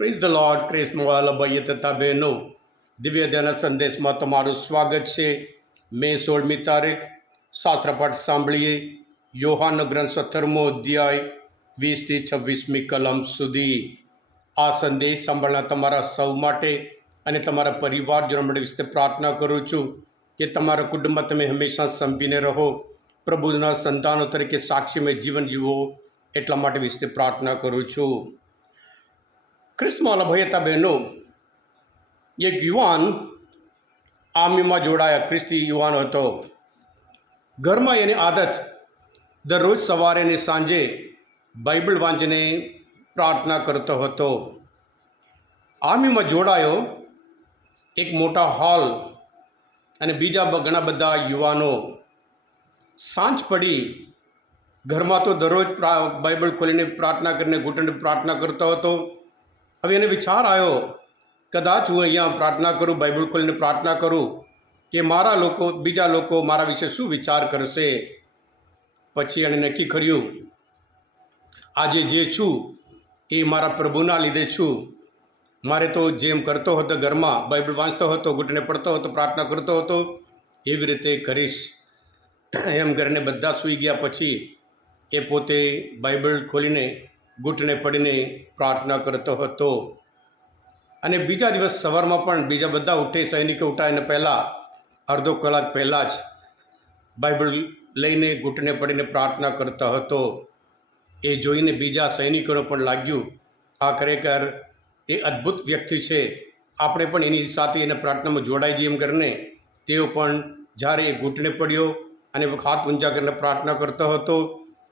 Praise the lord. Christmas વાલા ભાઈઓ તથા બહેનો, દિવ્ય ધ્યાન સંદેશમાં તમારું સ્વાગત છે. મે 16મી તારીખ શાસ્ત્રપાઠ સાંભળીએ. યોહાનનો ગ્રંથ 17મો અધ્યાય 20થી 26મી કલમ સુધી. આ સંદેશ સાંભળનાર તમારા સૌ માટે અને તમારા પરિવારજનો માટે વિશે પ્રાર્થના કરું છું કે તમારા કુટુંબમાં તમે હંમેશા સંપીને રહો, પ્રભુના સંતાનો તરીકે સાક્ષીમય જીવન જીવો, એટલા માટે વિશે પ્રાર્થના કરું છું. ક્રિસ્મવાલા ભાઈ હતા બહેનો, એક યુવાન આર્મીમાં જોડાયા. ખ્રિસ્તી યુવાન હતો. ઘરમાં એની આદત દરરોજ સવારે અને સાંજે બાઇબલ વાંચીને પ્રાર્થના કરતો હતો. આર્મીમાં જોડાયો. એક મોટા હોલ અને બીજા ઘણા બધા યુવાનો. સાંજ પડી, ઘરમાં તો દરરોજ બાઇબલ ખોલીને પ્રાર્થના કરીને ઘૂંટણે પ્રાર્થના કરતો હતો. હવે એને વિચાર આવ્યો, કદાચ હું અહીંયા પ્રાર્થના કરું, બાઇબલ ખોલીને પ્રાર્થના કરું, કે બીજા લોકો મારા વિશે શું વિચાર કરશે. પછી એણે નક્કી કર્યું, આજે જે છું એ મારા પ્રભુના લીધે છું. મારે તો જેમ કરતો હતો, ઘરમાં બાઇબલ વાંચતો હતો, ઘૂંટણે પડતો હતો, પ્રાર્થના કરતો હતો, એવી રીતે કરીશ. એમ કરીને બધા સૂઈ ગયા. પછી એ પોતે બાઇબલ ખોલીને ઘૂંટણે પડીને પ્રાર્થના કરતો હતો. અને બીજા દિવસ સવારમાં પણ બીજા બધા ઉઠે, સૈનિકો ઉઠાઈને પહેલાં અડધો કલાક પહેલાં જ બાઇબલ લઈને ઘૂંટણે પડીને પ્રાર્થના કરતો હતો. એ જોઈને બીજા સૈનિકોને પણ લાગ્યું, આ ખરેખર એ અદ્ભુત વ્યક્તિ છે, આપણે પણ એની સાથે એના પ્રાર્થનામાં જોડાઈ જઈએ. એમ કરીને તેઓ પણ જ્યારે એ ઘૂંટણે પડ્યો અને હાથ ઊંચા કરીને પ્રાર્થના કરતો હતો,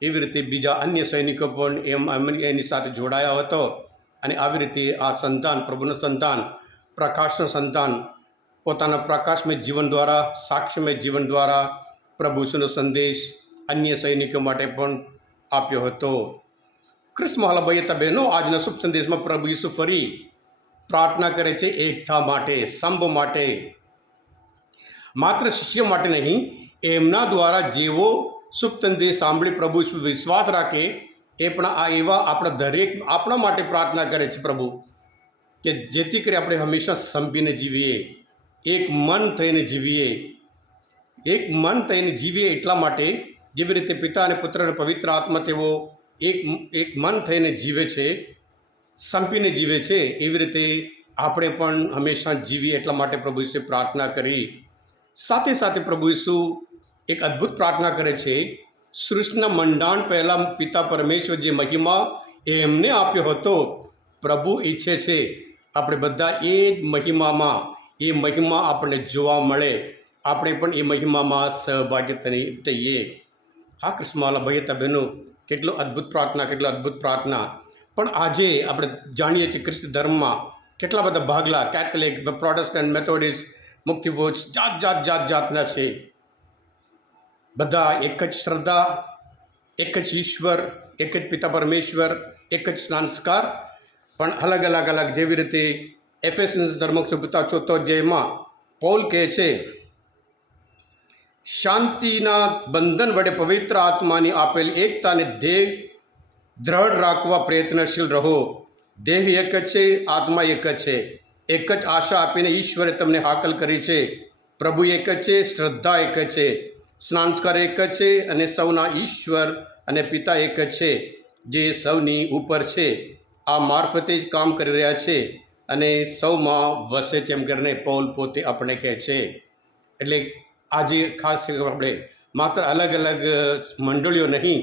એવી રીતે બીજા અન્ય સૈનિકો પણ એની સાથે જોડાયા હતો. અને આવી રીતે આ સંતાન, પ્રભુનું સંતાન, પ્રકાશનું સંતાન, પોતાના પ્રકાશમય જીવન દ્વારા, સાક્ષ્યમય જીવન દ્વારા પ્રભુનો સંદેશ અન્ય સૈનિકો માટે પણ આપ્યો હતો. ક્રિસ્મસ ભાઈ હતા બહેનો, આજના શુભ સંદેશમાં પ્રભુ ઈસુ ફરી પ્રાર્થના કરે છે એકતા માટે, સંભ માટે, માત્ર શિષ્ય માટે નહીં. એમના દ્વારા જેવો શુભ સંદેશ સાંભળી પ્રભુ વિશ્વાસ રાખે, એ પણ આ એવા આપણા માટે પ્રાર્થના કરે છે પ્રભુ, કે જેથી કરી આપણે હંમેશા સંપીને જીવીએ, એક મન થઈને જીવીએ. એક મન થઈને જીવીએ એટલા માટે, જેવી રીતે પિતા અને પુત્ર અને પવિત્ર આત્મા તેઓ એક મન થઈને જીવે છે, સંપીને જીવે છે, એવી રીતે આપણે પણ હંમેશા જીવીએ એટલા માટે પ્રભુ ઈસુએ પ્રાર્થના કરી. સાથે સાથે પ્રભુ ઈસુ એક અદ્ભુત પ્રાર્થના કરે છે. સૃષ્ટિના મંડાણ પહેલાં પિતા પરમેશ્વર જે મહિમા એમને આપ્યો હતો, પ્રભુ ઈચ્છે છે આપણે બધા એ જ મહિમા આપણને જોવા મળે, આપણે પણ એ મહિમામાં સહભાગી થઈએ. હા ક્રિસ્મવાલા ભાઈ હતા બહેનો, કેટલો અદ્ભુત પ્રાર્થના. પણ આજે આપણે જાણીએ છીએ ખ્રિસ્તી ધર્મમાં કેટલા બધા ભાગલા, કેથોલિક, પ્રોટેસ્ટન્ટ, મેથોડિસ્ટ, મુક્તિપોચ, જાતના છે. બધા એક જ શ્રદ્ધા, એક જ ઈશ્વર, એક જ પિતા પરમેશ્વર, એક જ સંસ્કાર, પણ અલગ, જેવી રીતે એફેસસ ધર્મ પિતા 4 અધ્યાયમાં પૌલ કહે છે, શાંતિના બંધન વડે પવિત્ર આત્માની આપેલ એકતાને ધ્યેય દ્રઢ રાખવા પ્રયત્નશીલ રહો. દેહ એક જ છે, આત્મા એક જ છે. એક જ આશા આપીને ઈશ્વરે તમને હાકલ કરી છે. પ્રભુ એક જ છે, શ્રદ્ધા એક જ છે, સંસ્કાર એક જ છે, અને સૌના ઈશ્વર અને પિતા એક જ છે, જે સૌની ઉપર છે, આ મારફતે જ કામ કરી રહ્યા છે અને સૌમાં વસે છે. એમ કરીને પૌલ પોતે આપણે કહે છે. એટલે આજે ખાસ આપણે માત્ર અલગ મંડળીઓ નહીં,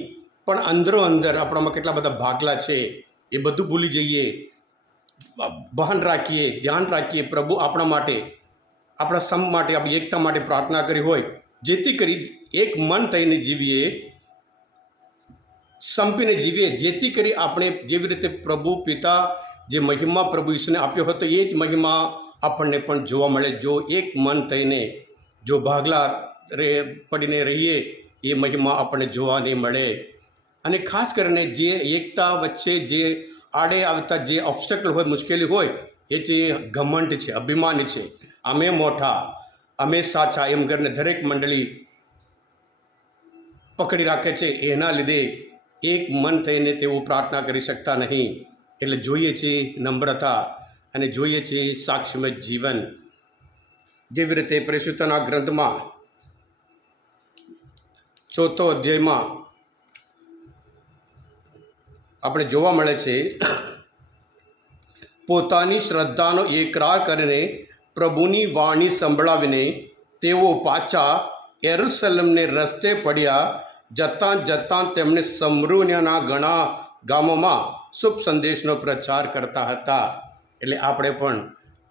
પણ અંદર આપણામાં કેટલા બધા ભાગલા છે, એ બધું ભૂલી જઈએ, ભાન રાખીએ, ધ્યાન રાખીએ. પ્રભુ આપણા માટે, આપણા સમ માટે, આપણી એકતા માટે પ્રાર્થના કરી હોય, જેથી કરી એક મન થઈને જીવીએ, સંપીને જીવીએ, જેથી કરી આપણે જેવી રીતે પ્રભુ પિતા જે મહિમા પ્રભુ ઈસુને આપ્યો હતો, એ જ મહિમા આપણને પણ જોવા મળે. જો એક મન થઈને જો ભાગલા પડીને રહીએ, એ મહિમા આપણને જોવા નહીં મળે. અને ખાસ કરીને જે એકતા વચ્ચે જે આડે આવતા જે ઓબ્સ્ટેકલ હોય, મુશ્કેલી હોય, એ જે ઘમંડ છે, અભિમાન છે, અમે મોટા, અમે સાચા, એમ કરીને દરેક મંડળી પકડી રાખે છે. એના લીધે એક મન થઈને તેઓ પ્રાર્થના કરી શકતા નહીં. એટલે જોઈએ છીએ નમ્રતા અને જોઈએ છીએ સાક્ષીમય જીવન. જેવી રીતે પરિશુદ્ધના ગ્રંથમાં 4 અધ્યાયમાં આપણે જોવા મળે છે, પોતાની શ્રદ્ધાનો એકરાર કરીને પ્રભુની વાણી સંભળાવીને તેઓ પાછા યરુશલેમને રસ્તે પડ્યા. જતાં તેમણે સમરૂન્યના ઘણા ગામોમાં શુભ સંદેશનો પ્રચાર કરતા હતા. એટલે આપણે પણ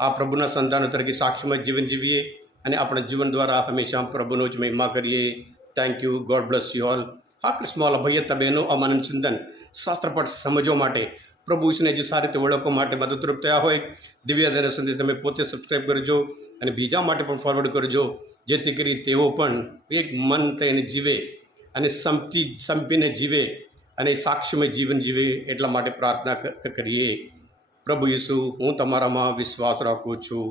આ પ્રભુના સંતાનો તરીકે સાક્ષીમય જીવન જીવીએ અને આપણા જીવન દ્વારા હંમેશા પ્રભુનો જ મહિમા કરીએ. Thank you. God bless you all. હા કૃષ્ણવાલા ભાઈઓ બહેનો, અમાનંદ ચિંતન શાસ્ત્રપાઠ સમજવા માટે, પ્રભુ વિશેને જે સારી રીતે ઓળખવા માટે મદદરૂપ થયા હોય દિવ્ય દર્શન તમે પોતે સબસ્ક્રાઈબ કરજો અને બીજા માટે પણ ફોરવર્ડ કરજો, જેથી કરી તેઓ પણ એક મન થઈને જીવે અને સંપીને જીવે અને સાક્ષીમય જીવન જીવે. એટલા માટે પ્રાર્થના કરીએ. પ્રભુ ઈસુ, હું તમારામાં વિશ્વાસ રાખું છું.